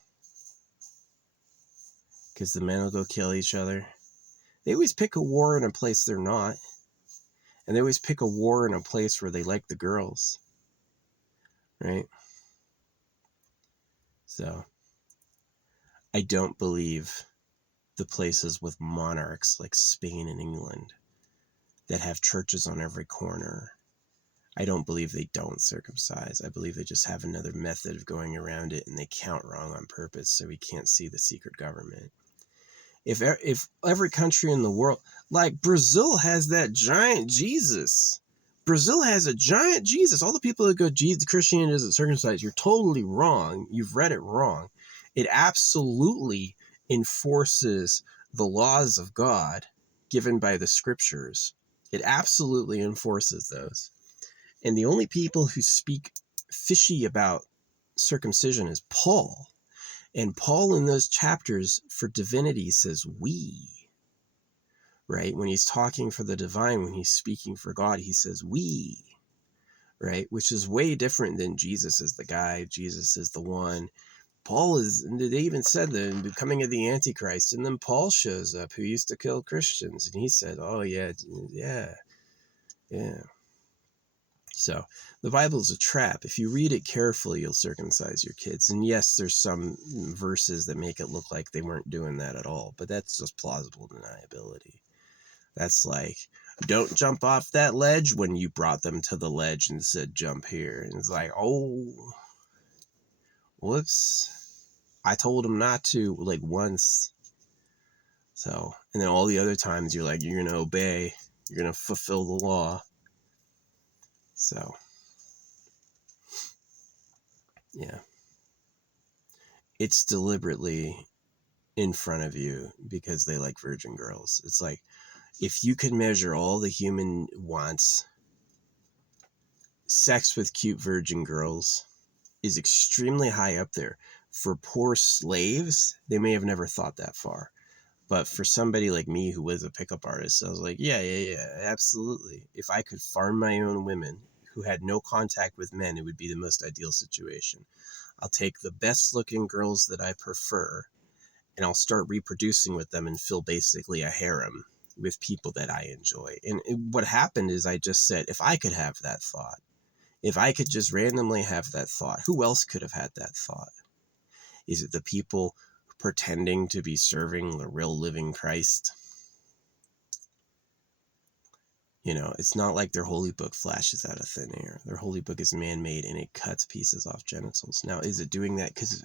Because the men will go kill each other. They always pick a war in a place they're not. And they always pick a war in a place where they like the girls. Right? So, I don't believe the places with monarchs like Spain and England that have churches on every corner. I don't believe they don't circumcise. I believe they just have another method of going around it and they count wrong on purpose so we can't see the secret government. If every country in the world, like Brazil has that giant Jesus. Brazil has a giant Jesus. All the people that go, Christianity isn't circumcised, you're totally wrong. You've read it wrong. It absolutely enforces the laws of God given by the scriptures. It absolutely enforces those. And the only people who speak fishy about circumcision is Paul. And Paul in those chapters for divinity says we, right? When he's talking for the divine, when he's speaking for God, he says we, right? Which is way different than Jesus is the guy, Jesus is the one. Paul is, they even said the becoming of the Antichrist, and then Paul shows up who used to kill Christians, and he said, oh yeah. So the Bible is a trap. If you read it carefully, you'll circumcise your kids. And yes, there's some verses that make it look like they weren't doing that at all, but that's just plausible deniability. That's like, don't jump off that ledge when you brought them to the ledge and said, jump here. And it's like, oh, whoops. I told them not to like once. So, and then all the other times you're like, you're going to obey, you're going to fulfill the law. So, yeah. It's deliberately in front of you because they like virgin girls. It's like, if you could measure all the human wants, sex with cute virgin girls is extremely high up there. For poor slaves, they may have never thought that far. But for somebody like me who was a pickup artist, I was like, yeah, absolutely. If I could farm my own women who had no contact with men, it would be the most ideal situation. I'll take the best looking girls that I prefer and I'll start reproducing with them and fill basically a harem with people that I enjoy. And what happened is I just said, if I could have that thought, if I could just randomly have that thought, who else could have had that thought? Is it the people pretending to be serving the real living Christ? You know, it's not like their holy book flashes out of thin air. Their holy book is man-made and it cuts pieces off genitals. Now, is it doing that because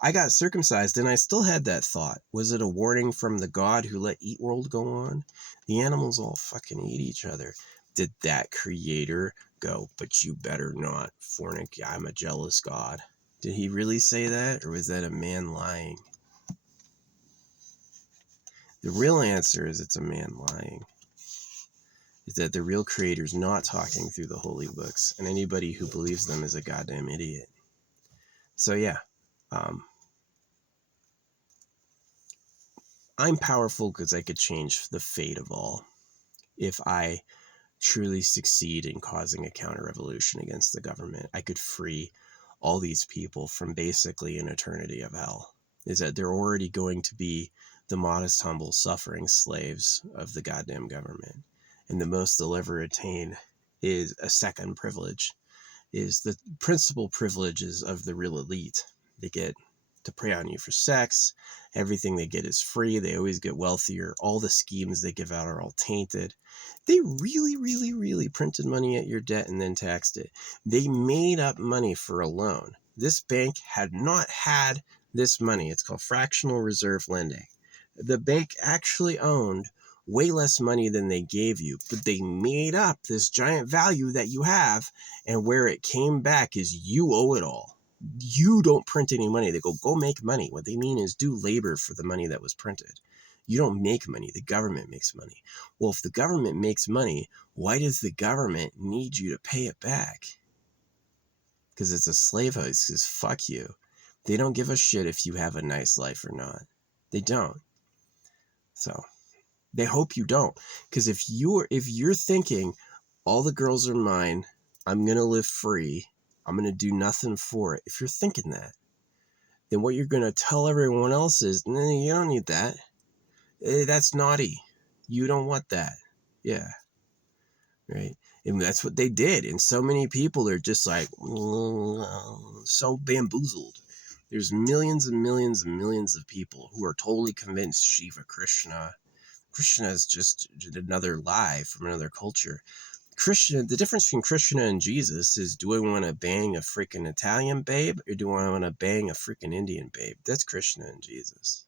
I got circumcised and I still had that thought? Was it a warning from the God who let Eat World go on? The animals all fucking eat each other. Did that creator go, but you better not fornicate, I'm a jealous God? Did he really say that, or was that a man lying? The real answer is it's a man lying. Is that the real creator's not talking through the holy books, and anybody who believes them is a goddamn idiot. So yeah, I'm powerful because I could change the fate of all if I truly succeed in causing a counter-revolution against the government. I could free all these people from basically an eternity of hell. Is that they're already going to be the modest, humble, suffering slaves of the goddamn government. And the most they'll ever attain is a second privilege, is the principal privileges of the real elite. They get to prey on you for sex. Everything they get is free. They always get wealthier. All the schemes they give out are all tainted. They really printed money at your debt and then taxed it. They made up money for a loan. This bank had not had this money. It's called fractional reserve lending. The bank actually owned way less money than they gave you, but they made up this giant value that you have, and where it came back is you owe it all. You don't print any money. They go make money. What they mean is do labor for the money that was printed. You don't make money. The government makes money. Well, if the government makes money, why does the government need you to pay it back? Because it's a slave house. Because fuck you. They don't give a shit if you have a nice life or not. They don't. So they hope you don't. Because if you're thinking all the girls are mine, I'm gonna live free, I'm going to do nothing for it. If you're thinking that, then what you're going to tell everyone else is, no, you don't need that. That's naughty. You don't want that. Yeah. Right. And that's what they did. And so many people are just like, so bamboozled. There's millions and millions and millions of people who are totally convinced Shiva Krishna is just another lie from another culture. Krishna, the difference between Krishna and Jesus is, do I want to bang a freaking Italian babe or do I want to bang a freaking Indian babe? That's Krishna and Jesus.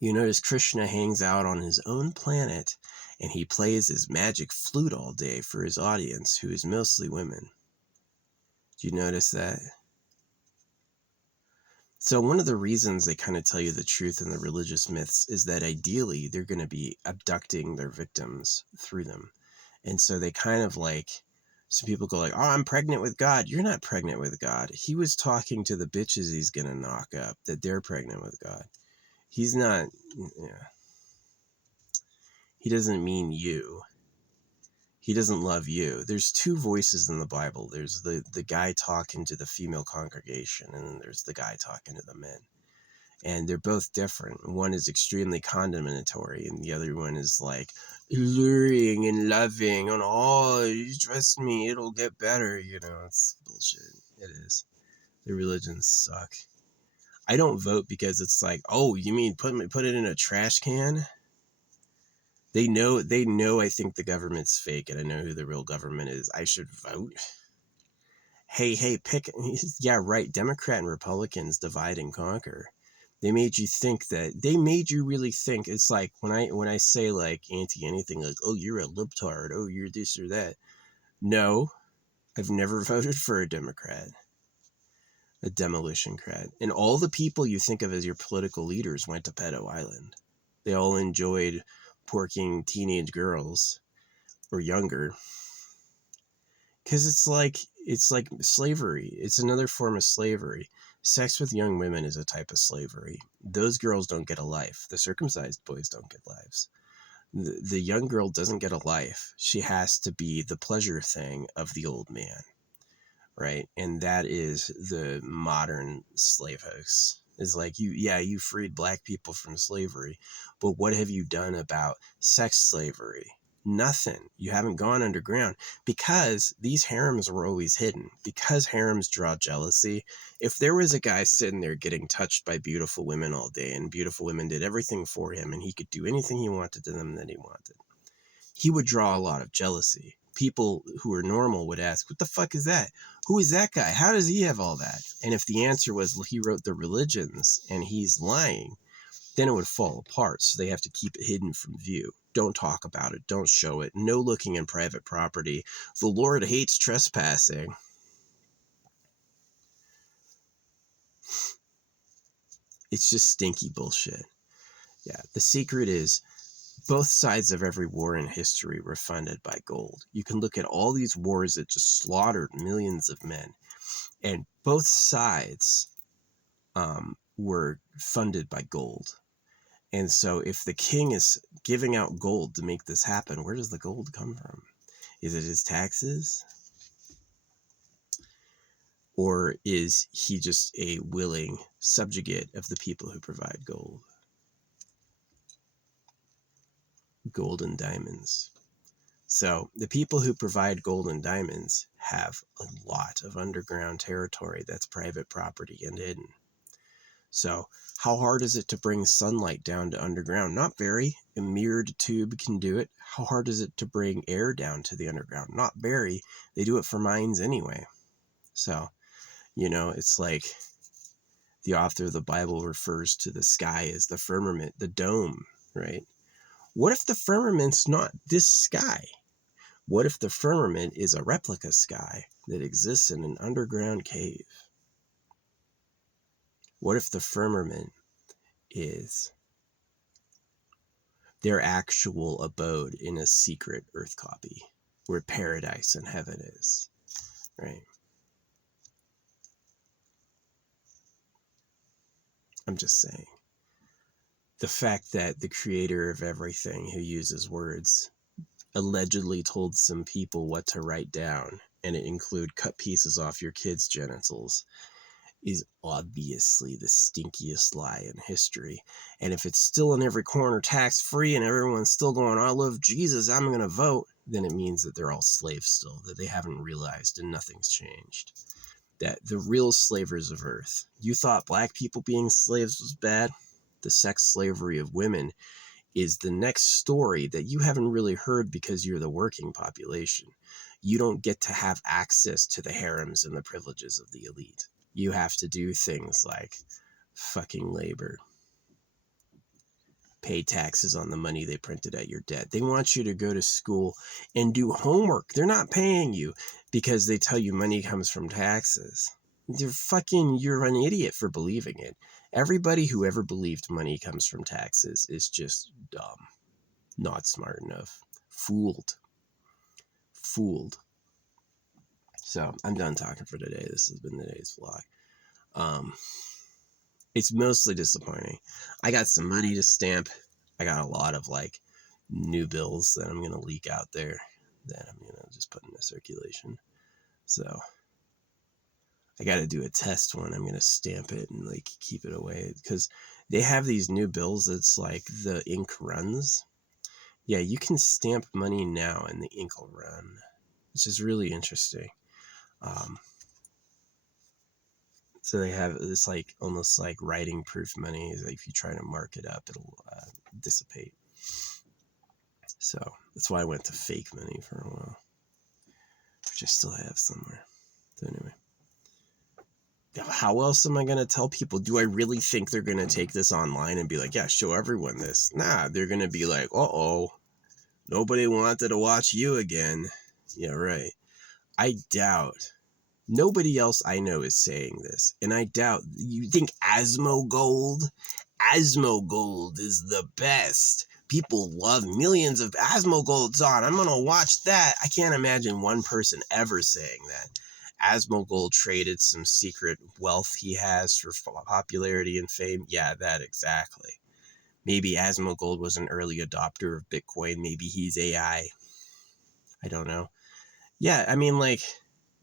You notice Krishna hangs out on his own planet and he plays his magic flute all day for his audience, who is mostly women. Do you notice that? So one of the reasons they kind of tell you the truth in the religious myths is that ideally they're going to be abducting their victims through them. And so they kind of like, some people go like, oh, I'm pregnant with God. You're not pregnant with God. He was talking to the bitches he's going to knock up, that they're pregnant with God. He's not, yeah. He doesn't mean you. He doesn't love you. There's two voices in the Bible. There's the guy talking to the female congregation, and then there's the guy talking to the men. And they're both different. One is extremely condemnatory, and the other one is like alluring and loving. And oh, you trust me, it'll get better. You know, it's bullshit. It is. The religions suck. I don't vote because it's like, oh, you mean put it in a trash can? They know I think the government's fake, and I know who the real government is. I should vote. Hey, pick. Yeah, right. Democrat and Republicans divide and conquer. They made you think that. They made you really think. It's like when I say like anti anything, like, oh, you're a libtard, oh, you're this or that. No, I've never voted for a Democrat, a demolition crat. And all the people you think of as your political leaders went to Pedo Island. They all enjoyed porking teenage girls or younger. Because it's like slavery. It's another form of slavery. Sex with young women is a type of slavery. Those girls don't get a life. The circumcised boys don't get lives. The young girl doesn't get a life. She has to be the pleasure thing of the old man, right? And that is the modern slave house. Is like, you freed black people from slavery, but what have you done about sex slavery? Nothing. You haven't gone underground, because these harems were always hidden, because harems draw jealousy. If there was a guy sitting there getting touched by beautiful women all day, and beautiful women did everything for him, and he could do anything he wanted to them that he wanted, he would draw a lot of jealousy. People who are normal would ask, what the fuck is that? Who is that guy? How does he have all that? And if the answer was, well, he wrote the religions and he's lying, then it would fall apart. So they have to keep it hidden from view. Don't talk about it. Don't show it. No looking in private property. The Lord hates trespassing. It's just stinky bullshit. Yeah, the secret is both sides of every war in history were funded by gold. You can look at all these wars that just slaughtered millions of men, and both sides were funded by gold. And so if the king is giving out gold to make this happen, where does the gold come from? Is it his taxes? Or is he just a willing subjugate of the people who provide gold? Gold and diamonds. So the people who provide gold and diamonds have a lot of underground territory that's private property and hidden. So how hard is it to bring sunlight down to underground? Not very. A mirrored tube can do it. How hard is it to bring air down to the underground? Not very. They do it for mines anyway. So, it's like the author of the Bible refers to the sky as the firmament, the dome, right? What if the firmament's not this sky? What if the firmament is a replica sky that exists in an underground cave? What if the firmament is their actual abode in a secret earth copy where paradise and heaven is, right? I'm just saying. The fact that the creator of everything, who uses words, allegedly told some people what to write down, and it include cut pieces off your kids' genitals, is obviously the stinkiest lie in history. And if it's still in every corner tax-free and everyone's still going, I love Jesus, I'm going to vote, then it means that they're all slaves still, that they haven't realized and nothing's changed. That the real slavers of earth, you thought black people being slaves was bad? The sex slavery of women is the next story that you haven't really heard because you're the working population. You don't get to have access to the harems and the privileges of the elite. You have to do things like fucking labor, pay taxes on the money they printed at your debt. They want you to go to school and do homework. They're not paying you because they tell you money comes from taxes. You're an idiot for believing it. Everybody who ever believed money comes from taxes is just dumb, not smart enough, fooled. So I'm done talking for today. This has been today's vlog. It's mostly disappointing. I got some money to stamp. I got a lot of new bills that I'm gonna leak out there that I'm gonna just put into circulation. So I got to do a test one. I'm gonna stamp it and keep it away because they have these new bills. It's like the ink runs. Yeah, you can stamp money now and the ink will run, which is really interesting. So they have this almost like writing proof money. If you try to mark it up, it'll dissipate. So that's why I went to fake money for a while, which I still have somewhere. So anyway, how else am I going to tell people? Do I really think they're going to take this online and be like, yeah, show everyone this? Nah, they're going to be like, uh-oh, nobody wanted to watch you again. Yeah, right. I doubt. Nobody else I know is saying this. And I doubt. You think Asmongold? Asmongold is the best. People love millions of Asmogolds on. I'm going to watch that. I can't imagine one person ever saying that. Asmongold traded some secret wealth he has for popularity and fame. Yeah, that exactly. Maybe Asmongold was an early adopter of Bitcoin. Maybe he's AI. I don't know. Yeah, I mean, like,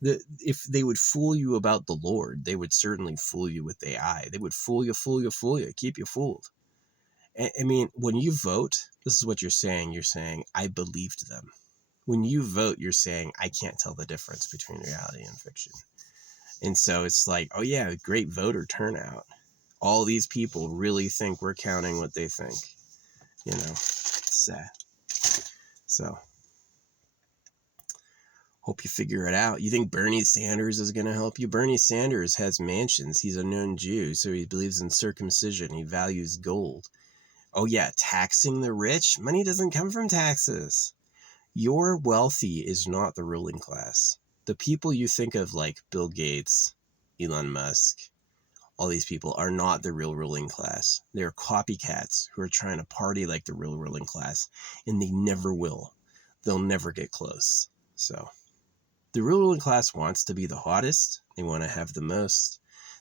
if they would fool you about the Lord, they would certainly fool you with AI. They would fool you, keep you fooled. I mean, when you vote, this is what you're saying. You're saying, I believed them. When you vote, you're saying, I can't tell the difference between reality and fiction. And so it's like, oh yeah, great voter turnout. All these people really think we're counting what they think. You know, it's sad. So, hope you figure it out. You think Bernie Sanders is going to help you? Bernie Sanders has mansions. He's a known Jew, so he believes in circumcision. He values gold. Oh yeah, taxing the rich? Money doesn't come from taxes. Your wealthy is not the ruling class. The people you think of like Bill Gates, Elon Musk, all these people are not the real ruling class. They're copycats who are trying to party like the real ruling class, and they never will. They'll never get close. So the real ruling class wants to be the hottest. They want to have the most.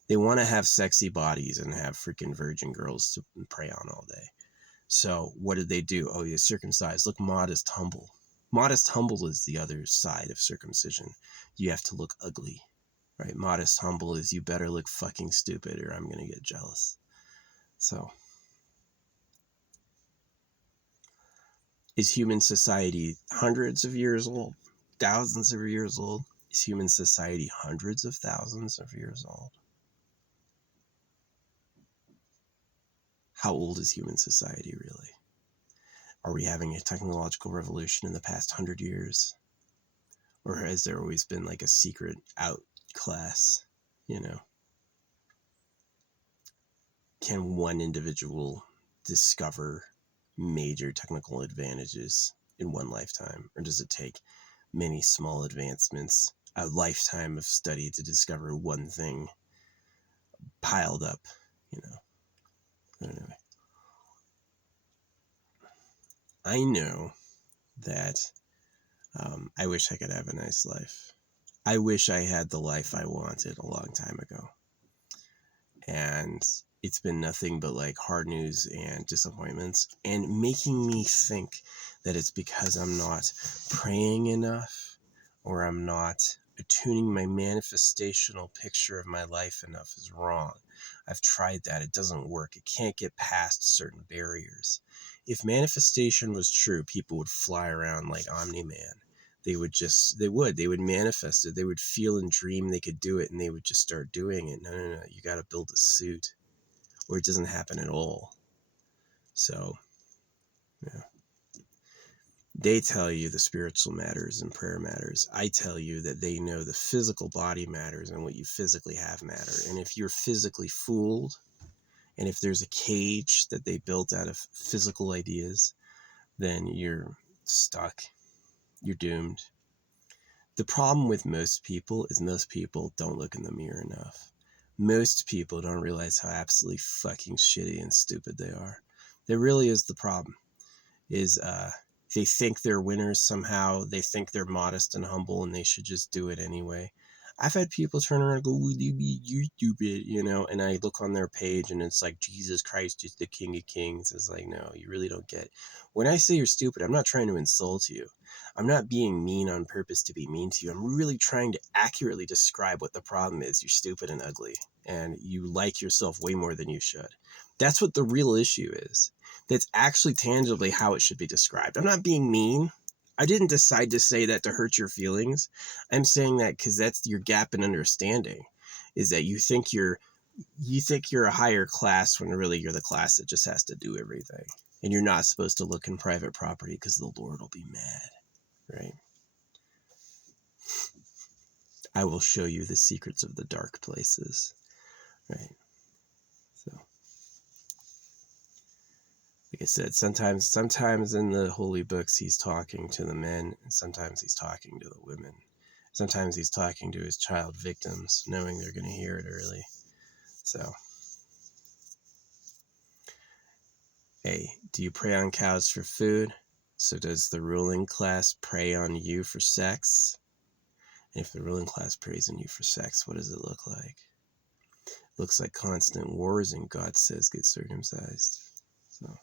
They want to have sexy bodies and have freaking virgin girls to prey on all day. So what did they do? Oh, you're circumcised. Look modest, humble. Modest, humble is the other side of circumcision. You have to look ugly, right? Modest, humble is you better look fucking stupid or I'm going to get jealous. So is human society hundreds of years old? Thousands of years old? Is human society hundreds of thousands of years old? How old is human society really? Are we having a technological revolution in the past 100 years? Or has there always been like a secret outclass, you know? Can one individual discover major technical advantages in one lifetime? Or does it take many small advancements, a lifetime of study to discover one thing piled up, you know? Anyway, I know that I wish I could have a nice life. I wish I had the life I wanted a long time ago. And it's been nothing but like hard news and disappointments, and making me think that it's because I'm not praying enough, or I'm not attuning my manifestational picture of my life enough is wrong. I've tried that. It doesn't work. It can't get past certain barriers. If manifestation was true, people would fly around like Omni-Man. They would manifest it. They would feel and dream they could do it, and they would just start doing it. No. You got to build a suit, or it doesn't happen at all. So, yeah. They tell you the spiritual matters and prayer matters. I tell you that they know the physical body matters and what you physically have matter. And if you're physically fooled, and if there's a cage that they built out of physical ideas, then you're stuck. You're doomed. The problem with most people is most people don't look in the mirror enough. Most people don't realize how absolutely fucking shitty and stupid they are. That really is the problem. They think they're winners somehow. They think they're modest and humble and they should just do it anyway. I've had people turn around and go, "Will you be you stupid?" You know, and I look on their page and it's like, Jesus Christ is the King of Kings. It's like, no, you really don't get it. When I say you're stupid, I'm not trying to insult you. I'm not being mean on purpose to be mean to you. I'm really trying to accurately describe what the problem is. You're stupid and ugly, and you like yourself way more than you should. That's what the real issue is. That's actually tangibly how it should be described. I'm not being mean. I didn't decide to say that to hurt your feelings. I'm saying that because that's your gap in understanding, is that you think you're a higher class when really you're the class that just has to do everything. And you're not supposed to look in private property because the Lord will be mad, right? I will show you the secrets of the dark places. right? So, like I said, sometimes in the holy books he's talking to the men, and sometimes he's talking to the women. Sometimes he's talking to his child victims, knowing they're going to hear it early. So, hey, do you prey on cows for food? So does the ruling class prey on you for sex? And if the ruling class preys on you for sex, what does it look like? It looks like constant wars, and God says get circumcised. So